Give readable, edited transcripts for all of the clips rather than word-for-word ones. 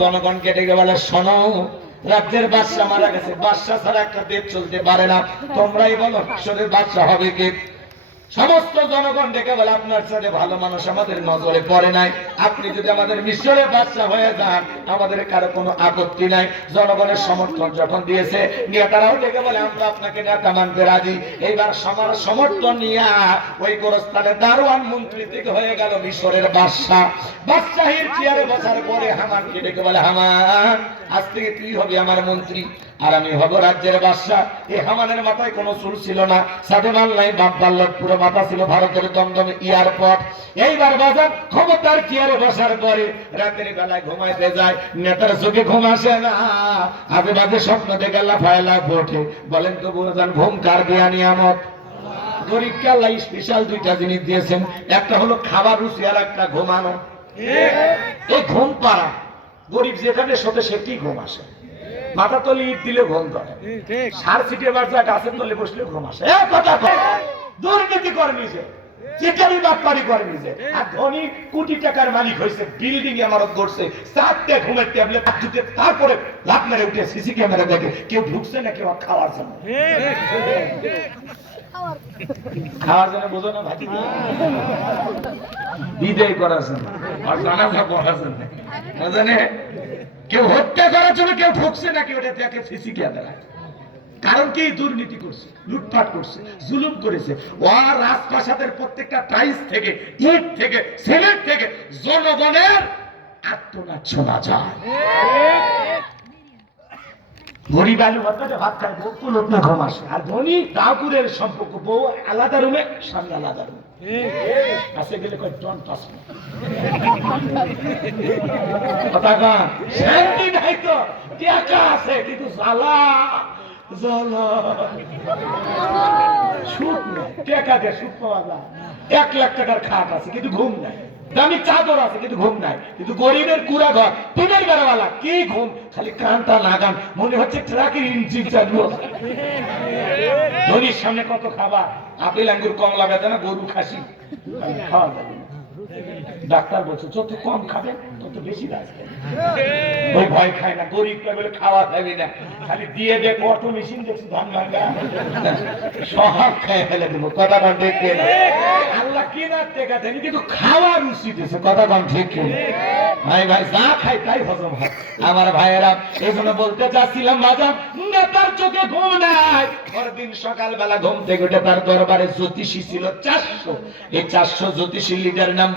জনগণকে ডেকে বলে, শোনো, রাজ্যের বাদশা মারা গেছে, বাদশা ছাড়া একটা দেশ চলতে পারে না, তোমরাই বলো মিশরের বাদশা হবে কে? সমস্ত জনগণ ডেকে বলে, আপনার সাথে ভালো মানুষ আমাদের নজরে পড়ে নাই, আপনি যদি আমাদের মিশরের বাদশা হয়ে যান আমাদের কারো কোনো আপত্তি নাই। জনগণের সমর্থন যখন দিয়েছে, নেতারাও ডেকে বলে, আমরা আপনাকে নেতা মানতে রাজি। এইবার সবার সমর্থন নিয়ে ওই গোরস্থানে দারোয়ান মন্ত্রী থেকে হয়ে গেল মিশরের বাদশা। বাদশাহীর চেয়ারে বসার পরে হামানকে ডেকে বলে, হামান, আজ থেকে তুই হবি আমার মন্ত্রী আর আমি হব রাজ্যের বাদশা। এই হামানের মাথায় কোনো চুল ছিল না, সাথে মাল নাই, বাপ বাল্লার পুরো মাথা ছিল ভারতের দমদমে এয়ারপোর্ট। এইবার বাজার ক্ষমতার চেয়ারে বসার পরে রাতের বেলায় ঘুমাইতে যায়, নেতার চোখে ঘুম আসে না, আজে বাজে স্বপ্ন দেখে লাফায় লাফ ওঠে। বলেন তো বুঝান, ঘুম কার দেয়া নিয়ামত? গরিবকে আল্লাহ স্পেশাল দুইটা জিনিস দিয়েছেন, একটা হলো খাবার রুচি আর একটা ঘুমানো। এই ঘুম পাড়া গরিব যেখানে শোতে সেটি ঘুম আসে, মাথা তলে ইট দিলে ঘুম ধরে, সার ছিটে বাচ্চা গাছের তলে বসলে ঘুম আসে। দুর্নীতি করে নিজে, চিটারি বাটপারি করে নিজে, আর ধনী কোটি টাকার মালিক হয়েছে, বিল্ডিং ইমারত করছে, 4টে ঘুমের ট্যাবলেট দিতে, তারপরে লাভ মেরে উঠে সিসি ক্যামেরা দেখে কেউ ঢুকছে না, কেউ খাওয়ার জন্য। খাওয়ার জন্য বোঝো না ভাই, বিদায় করার জন্য আর জানাজা পড়ার জন্য, জানে কেউ হত্যা করার জন্য কেউ ঠকছে নাকি, ওটা দেখে সিসি ক্যামেরা। কারণ কি? দুর্নীতি করছে, লুটপাট করছে, জুলুম করেছে। ওর রাজপ্রাসাদের প্রত্যেকটা টাইলস থেকে, ইট থেকে, সিমেন্ট থেকে জনগণের আত্মনাদ শোনা যায়। গরিব আলু ভর্তাতে ভাত খায়, বউ তো লোক না ঘুম আসে। আর ধনী ঠাকুরের সম্পর্ক, বউ আলাদা রুমে, স্বামী আলাদা রুমে। কাছে গেলে কয় ডন্ট টাচ মি। কথা কন, শান্তি নাই তো, টাকা আছে কিন্তু জ্বালা জ্বালা। সুখ নেই, টাকা দিয়ে সুখ পাওয়া যায়। 1 লাখ টাকার খাট আছে কিন্তু ঘুম নাই, দামি চাদর আছে কিন্তু ঘুম নাই। কিন্তু গরিবের কুড়া ঘর, টিনের বেড়াওয়ালা, কি ঘুম, খালি কানটা লাগান, মনে হচ্ছে ট্রাকের ইঞ্জিন চালু। ধনীর সামনে কত খাবার, আপেল আঙ্গুর কমলা বেদানা গরু খাসি, খাওয়া যাবে না। ডাক্তার বলছে যত কম খাবে তত বেশি বাঁচবে। ওই ভয় খায় না, গরিব বলে খাওয়া খাবি না, খালি দিয়ে দেখ অটো মেশিন দেখছি ধান ভাঙা সব খেয়ে ফেলে দেবো। কথা কন ঠিক কিনা? আল্লাহ কিনা টেকা দেয়নি কিন্তু খাওয়া রুচি দিয়েছে। কথা কন ঠিক কিনা? ভাই ভাই যা খাই তাই হজম হয় আমার ভাইয়েরা। এই জন্য বলতে চাচ্ছিলাম, বাজার নেতার চোখে ঘুম নাই। পরদিন সকালবেলা ঘুম থেকে উঠে তার দরবারে জ্যোতিষী ছিল 400। এই 400 জ্যোতিষী লিডার নাম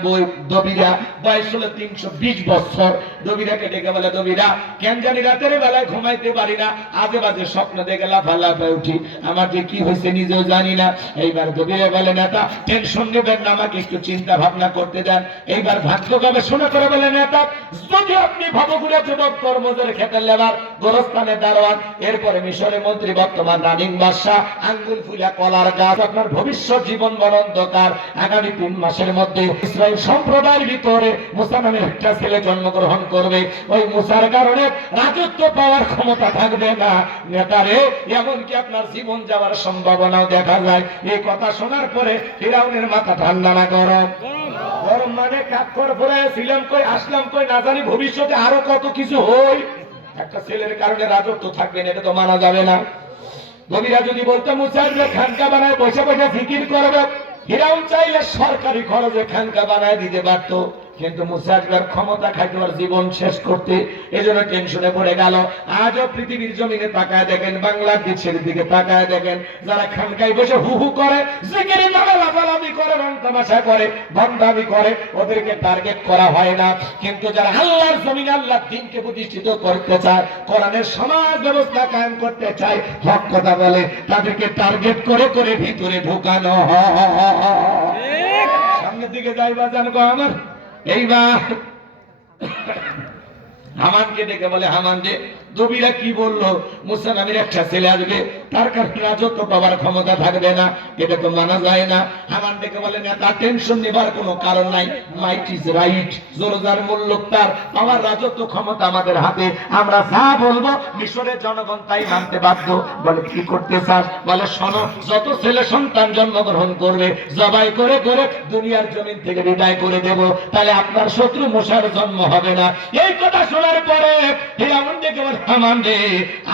দবিরা, বয়স হলো 320 বছর। দবিরাকে ডেকে বলে, দবিরা কেন জানি রাতের বেলায় ঘুমাইতে পারি না, আজে বাজে স্বপ্ন দেখে লাফালাফায় উঠি, আমার যে কি হয়েছে নিজেও জানি না। এইবার দবিরা বলে, নেতা টেনশন নেবেন না, আমাকে একটু চিন্তা ভাবনা করতে দেন। এইবার ভাগ্য গবেষণা করে বলে, নেতা যদি আপনি ভবঘুরে যুবক কর্মচারী, খেতের লেবার, গোরস্থানের দারোয়ান, এরপরে মিশরে মন্ত্রী, বর্তমান রানিং বাদশা, আঙ্গুল ফুলা কলার গাছ, আপনার ভবিষ্যৎ জীবন বড় অন্ধকার। আগামী 3 মাসের মধ্যে ইসরায়েল সম্প্রদায়ের ভিতরে মুসা নামে একটা ছেলে জন্মগ্রহণ করবে। ওই মুসার কারণে রাজত্ব পাওয়ার ক্ষমতা থাকবে না। নেতারে এমনকি আপনার জীবন যাওয়ার সম্ভাবনাও দেখা যায়। এই কথা শোনার পরে ফিরাউনের মাথা ঠান্ডা না গরম। গরম মানে কাকর পরে ছিলাম কই, আসলাম কই, না জানি ভবিষ্যতে আরো কত কিছু হই। একটা ছেলের কারণে রাজত্ব থাকবে না, এটা তো মানা যাবে না। কবিরা যদি বলতো মুসা খানকা বানায় বসে বসে ফিকির করবে, ফিরাউন চাইলে সরকারি খরচে খানকা বানায় দিতে পারতো, কিন্তু মুসা একবার ক্ষমতা খাইতে আর জীবন শেষ করতে, এজন্য টেনশনে পড়ে গেল। আজও পৃথিবীর জমিনে তাকায় দেখেন, বাংলাদেশের দিকে তাকায় দেখেন, যারা খানকায় বসে হু হু করে, জিকিরের নামে লাফালাফি করে, রং তামাশা করে, ভণ্ডামি করে, ওদেরকে টার্গেট করা হয় না। কিন্তু যারা আল্লাহর জমিনে আল্লাহর দ্বীনকে প্রতিষ্ঠিত করতে চায়, কোরআনের সমাজ ব্যবস্থা কায়েম করতে চায়, হক কথা বলে, তাদেরকে টার্গেট করে করে ভিতরে ঢুকানো হয়। সামনের দিকে যাইবা জানবো আমার। এইবার হামানকে ডেকে বলে, হামান যে নবীরা কি বললো, মুসা নবীর একটা ছেলে আসবে, তার কাছে রাজত্ব পাওয়ার ক্ষমতা থাকবে না, এটা তো মানা যায় না। হামান ডেকে বলেন তার টেনশন নেবার কোনো কারণ নাই, মাইট ইজ রাইট, জোরদার মূল্য তার আমার রাজত্ব ক্ষমতা আমাদের হাতে, আমরা যা বলবো মিশরের জনগণ তাই মানতে বাধ্য। বলে কি করতে চাস? বলে শোনো, যত ছেলে সন্তান জন্মগ্রহণ করবে জবাই করে করে দুনিয়ার জমিন থেকে বিদায় করে দেব, তাহলে আপনার শত্রু মুসার জন্ম হবে না। এই কথা শোনার পরে ফিরআউন ডেকে বলে হামান রে,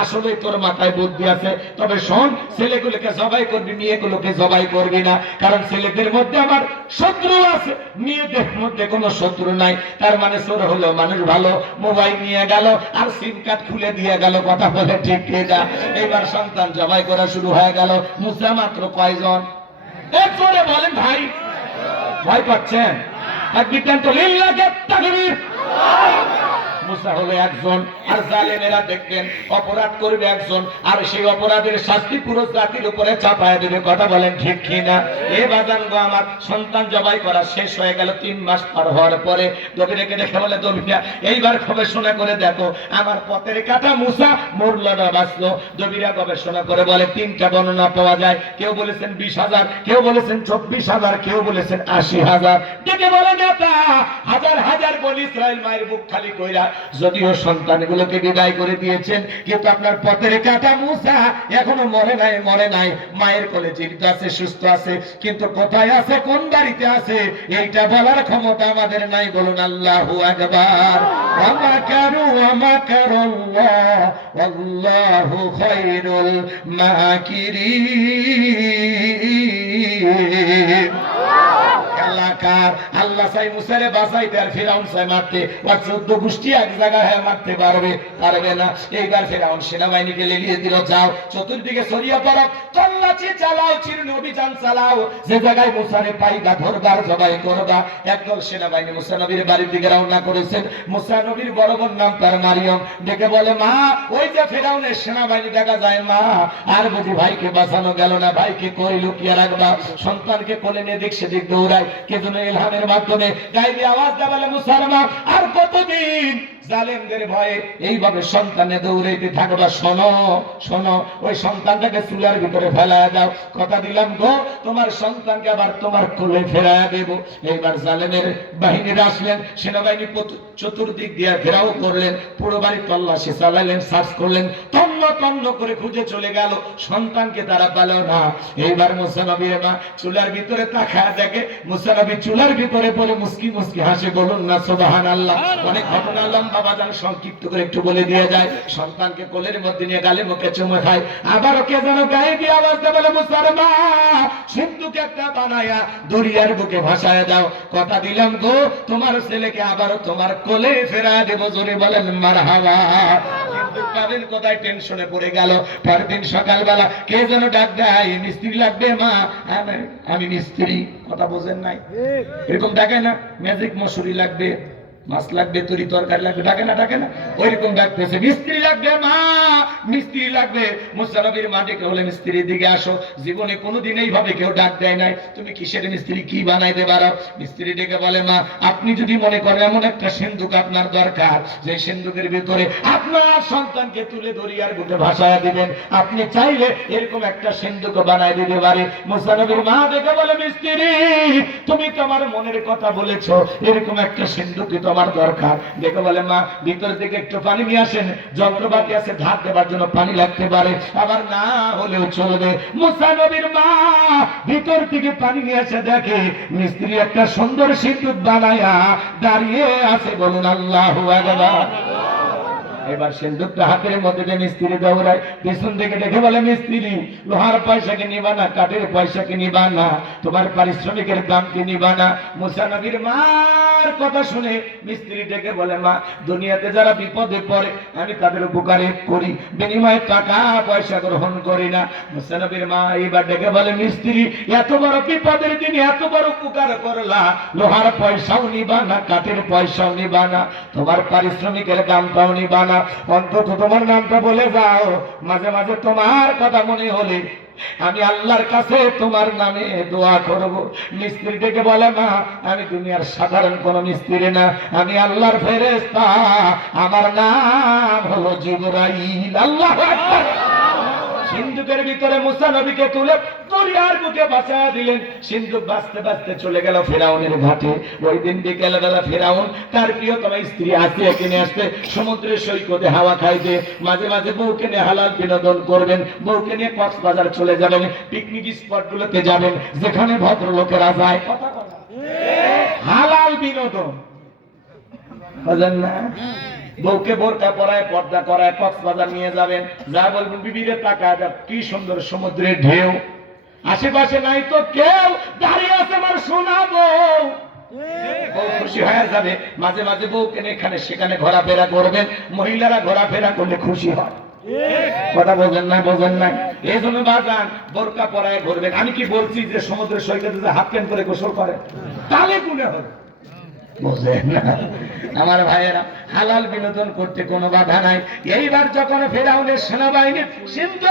আসলে তোর মাথায় বুদ্ধি আছে, তবে শোন, ছেলেগুলোকে জবাই করবি, মেয়েগুলোকে জবাই করবি না, কারণ ছেলেদের মধ্যে আমার শত্রু আছে, মেয়েদের মধ্যে কোনো শত্রু নাই। তার মানে চোর হলো মানুষ ভালো, মোবাইল নিয়ে গেল আর সিম কার্ড খুলে দিয়ে গেল, কথা বলে ঠিক না? এবার সন্তান জবাই করা শুরু হয়ে গেল। মুসা মাত্র কয়জন? এক জোরে বলেন ভাই, ভয় পাচ্ছেন? একদিন তো লিল্লাহি তাকবীর। মুসা হলো একজন, আর জালেমেরা দেখবেন অপরাধ করবে একজন, আর সেই অপরাধের শাস্তি পুরো জাতির উপরে চাপায় দেবে, কথা বলেন ঠিক কিনা? এ বাজান গো, আমার সন্তান জবাই করা শেষ হয়ে গেল। 3 মাস পার হওয়ার পরে দবিরাকে দেখে বলে, দবিরা এইবার গবেষণা করে দেখো আমার পথের কাটা মুসা মরল না বাঁচলো। দবিরা গবেষণা করে বলে 3টা বর্ণনা পাওয়া যায়, কেউ বলেছেন 20,000, কেউ বলেছেন 24,000, কেউ বলেছেন 80,000। দেখে বলে নেতা হাজার হাজার বনি ইসরায়েল মায়ের বুক খালি কইরা যদিও সন্তানগুলোকে বিদায় করে দিয়েছেন, কিন্তু আপনার পথের কাটা মুসা এখনো মরে নাই, মায়ের কোলে জীবিত আছে, সুস্থ আছে, কিন্তু কোথায় আছে, কোন বাড়িতে আছে, এইটা বলার ক্ষমতা আমাদের নাই। বলুন আল্লাহু আকবার। আমাকারু আমাকারাল্লাহ ওয়াল্লাহু খায়রুল মাকিরিন। এলাকার আল্লাহ চাই মুসারে বাঁচাইতে, আর ফিরআউন চাই মারতে, আর 14 গোষ্ঠী এক জায়গায় মারতে পারবে না। এইবার ফিরআউন সেনাবাহিনীকে লেলিয়ে দিল, যাও চতুর্দিকে ছড়িয়ে পড়ো, তল্লাশি চালাও, চিরুনি অভিযান চালাও, যে জায়গায় মুসারে পাইবা ধরবার জবাই করবা। একদল সেনাবাহিনী মুসা নবীর বাড়ির দিকে রওনা করেছেন। মুসা নবীর বড় বোন নাম তার মারিয়ম, ডেকে বলে, মা ওই যে ফিরআউনের সেনাবাহিনী দেখা যায়, মা আর বুঝি ভাইকে বাঁচানো গেল না, ভাইকে কই লুকিয়ে রাখবা? সন্তানকে কোলে নিয়ে দিক সেদিক দৌড়ায়, কে যেন ইলহামের মাধ্যমে গাইবি আওয়াজ দেয়, বলে মুসলমান আর কতদিন জালেমদের ভয়ে এইভাবে সন্তানে দৌড়াইতে থাকবা? শোনো শোনো, ওই সন্তানটাকে চুলার ভিতরে ফেলায় দাও, কথা দিলাম গো তোমার সন্তানকে আবার তোমার কোলে ফেরায়া দেব। এইবার জালেমের বাহিনীরা আসলেন, সেনাবাহিনী চতুর্দিক দিয়ে ঘেরাও করলেন, পুরো বাড়ি তল্লাশি চালালেন, সার্চ করলেন, তন্ন তন্ন করে খুঁজে চলে গেল, সন্তানকে তারা পেল না। এইবার মুসা নবীর মা চুলার ভিতরে তাকায় দেখে মুসা নবী চুলার ভিতরে পড়ে মুস্কি মুস্কি হাসে। বলুন না সুবহানাল্লাহ। অনেক ঘটনা বাবা জান সংক্ষিপ্ত করে একটু বলে দিয়ে যায়। সন্তানকে কোলের মধ্যে নিয়ে গালে মুখে চুমে খায়, আবার ওকে যেন গায়ে দিয়ে আওয়াজ দেয়, বলে মুসলমা সিন্ধুকে একটা বানায়া দরিয়ার বুকে ভাসায় দাও, কথা দিলাম গো তোমার ছেলেকে আবার তোমার কোলে ফেরা দেব। জোরে বলেন মারহাবা। কিন্তু কাদের কথায় টেনশনে পড়ে গেল। পরের দিন সকালবেলা কে যেন ডাক দেয়, মিস্ত্রি লাগবে মা। আমি মিস্ত্রি, কথা বোঝেন নাই? এরকম ডাকে না, ম্যাজিক মশুরি লাগবে, মাছ লাগবে, তরি তরকারি লাগবে, ডাকে না ওইরকম ডাকতেছে, মিস্ত্রি লাগবে মা, মিস্ত্রি লাগবে। মুসা নবীর মা ডেকে বলে, মিস্ত্রির দিকে আসো। জীবনে কোনোদিন এইভাবে কেউ ডাক দেয় নাই, তুমি কিসের মিস্ত্রি, কি বানাইতে পারো? মিস্ত্রি ডেকে বলে, মা আপনি যদি মনে করেন এমন একটা সিন্ধুক আপনার দরকার, যে সিন্ধুকের ভিতরে আপনার সন্তানকে তুলে দরিয়ার বুকে ভাসায় দিবেন, আপনি চাইলে এরকম একটা সিন্ধুক বানাই দিতে পারে। মুসা নবীর মা ডেকে বলে, মিস্ত্রি তুমি তো আমার মনের কথা বলেছো, এরকম একটা সিন্ধুক আমার দরকার। দেখো বলে, মা ভিতর থেকে একটু পানি নিয়ে আসেন, যন্ত্রপাতি আছে ধার দেবার জন্য পানি লাগতে পারে, আবার না হলেও চলবে। মুসা নবীর মা ভিতর থেকে পানি নিয়ে এসে দেখে মিস্ত্রি একটা সুন্দর সিন্ধুক বানায়া দাঁড়িয়ে আছে। বলুন আল্লাহু আকবার। এবার সিন্ধুকটা হাতের মধ্যে দিয়ে মিস্ত্রি দৌড়ায়, পিছন থেকে দেখে বলে, মিস্ত্রি লোহার পয়সাকে নিবা না, কাঠের পয়সাকে নিবা না, তোমার পারিশ্রমিকের দাম কি নিবা না? মুসা নবীর মার কথা শুনে মিস্ত্রি ডেকে বলে, মা দুনিয়াতে যারা বিপদে পড়ে আমি তাদের উপকার করি, বিনিময়ে টাকা পয়সা গ্রহণ করি না। মুসা নবীর মা এবার ডেকে বলে, মিস্ত্রি এত বড় বিপদের দিন এত বড় উপকার করলা, লোহার পয়সাও নিবা না, কাঠের পয়সাও নিবা না, তোমার পারিশ্রমিকের দামটাও নিবা না, অন্তত তোমার নামটা বলে যাও, মাঝে মাঝে তোমার কথা মনে হলে আমি আল্লাহর কাছে তোমার নামে দোয়া করব। মিস্ত্রি ডেকে বলে না, আমি দুনিয়ার সাধারণ কোন মিস্ত্রি না, আমি আল্লাহর ফেরেশতা, আমার নাম হলো জিবরাইল। আল্লাহু আকবার। সিন্ধুকের ভিতরে মুসা নবীকে তুলে দরিয়ার বুকে বাঁচিয়ে দিলেন। সিন্ধুক বাঁচতে বাঁচতে চলে গেল ফেরাউনের ঘাটে। ওই দিন বিকেল বেলা ফেরাউন তার প্রিয়তম স্ত্রী আসিয়াকে নিয়ে আসতে সমুদ্রের সৈকতে হাওয়া খাইতে, মাঝে মাঝে বউকে নিয়ে হালাল বিনোদন করবেন, বউকে নিয়ে কক্সবাজার চলে যাবেন, পিকনিক স্পট গুলোতে যাবেন যেখানে ভদ্রলোকেরা যায়। কথা কথা হালাল বিনোদন বুঝেন না? বউকে বোরকা পরায় পর্দা করায় কক্সবাজার নিয়ে যাবেন, যা বলবেন বিবিরে তাকা যা কি সুন্দর সমুদ্রের ঢেউ, আশেপাশে নাই তো কেউ, দাঁড়িয়ে আছে আমার সোনা বউ। বউ খুশি হয়ে যাবে। মাঝে মাঝে বউকে নিয়ে এখানে সেখানে ঘোরাফেরা করবেন, মহিলারা ঘোরাফেরা করলে খুশি হয়। কথা বোঝেন না? বোঝেন না? এই জন্য বাজান বোরকা পরায় ঘুরবেন। আমি কি বলছি যে সমুদ্রের সৈকতে হাফ প্যান্ট করে গোসল করে তাহলে গুণে হবে? বোঝেন না আমার ভাইয়েরা? হালাল বিনোদন করতে কোনো বাধা নাই। এইবার যখন ফেরাউনের সেনাবাহিনী সিন্ধু